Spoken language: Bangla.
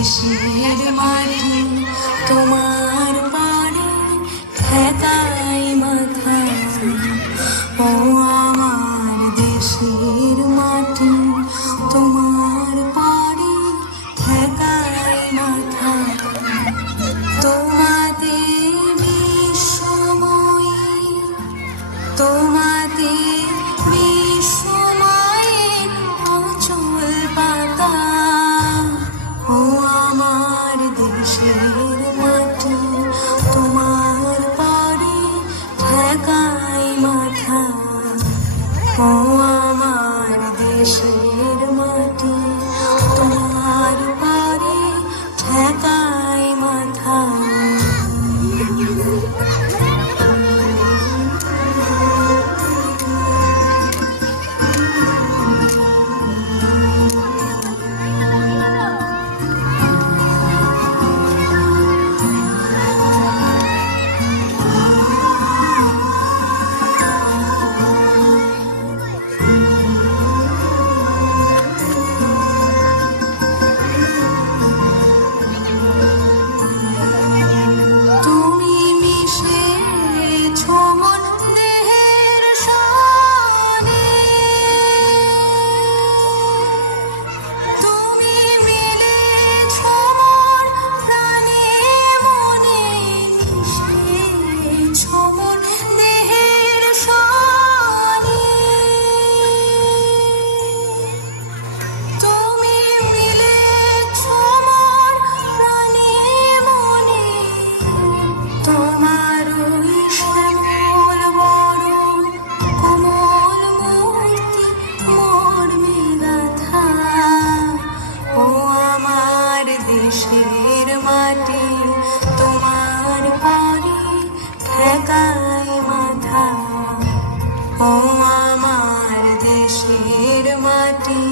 দেশের মাটি তোমার পারে ঠেকাই মাথা। ও আমার দেশের মাটি তোমার পারে ঠেকাই মাথা। তোমাদের বিশ্বময়ী, তোমাদের বিশ্বময়ের অচল পাতা। ও আমার দেশের মাটি তোমার পারে ঠেকাই মাথা। ও আমার দেশের মাটি তোমার পারে ঠেকাই মাথা। দেশের মাটি তোমার পারে ঠেকাই মাথা। ও আমার দেশের মাটি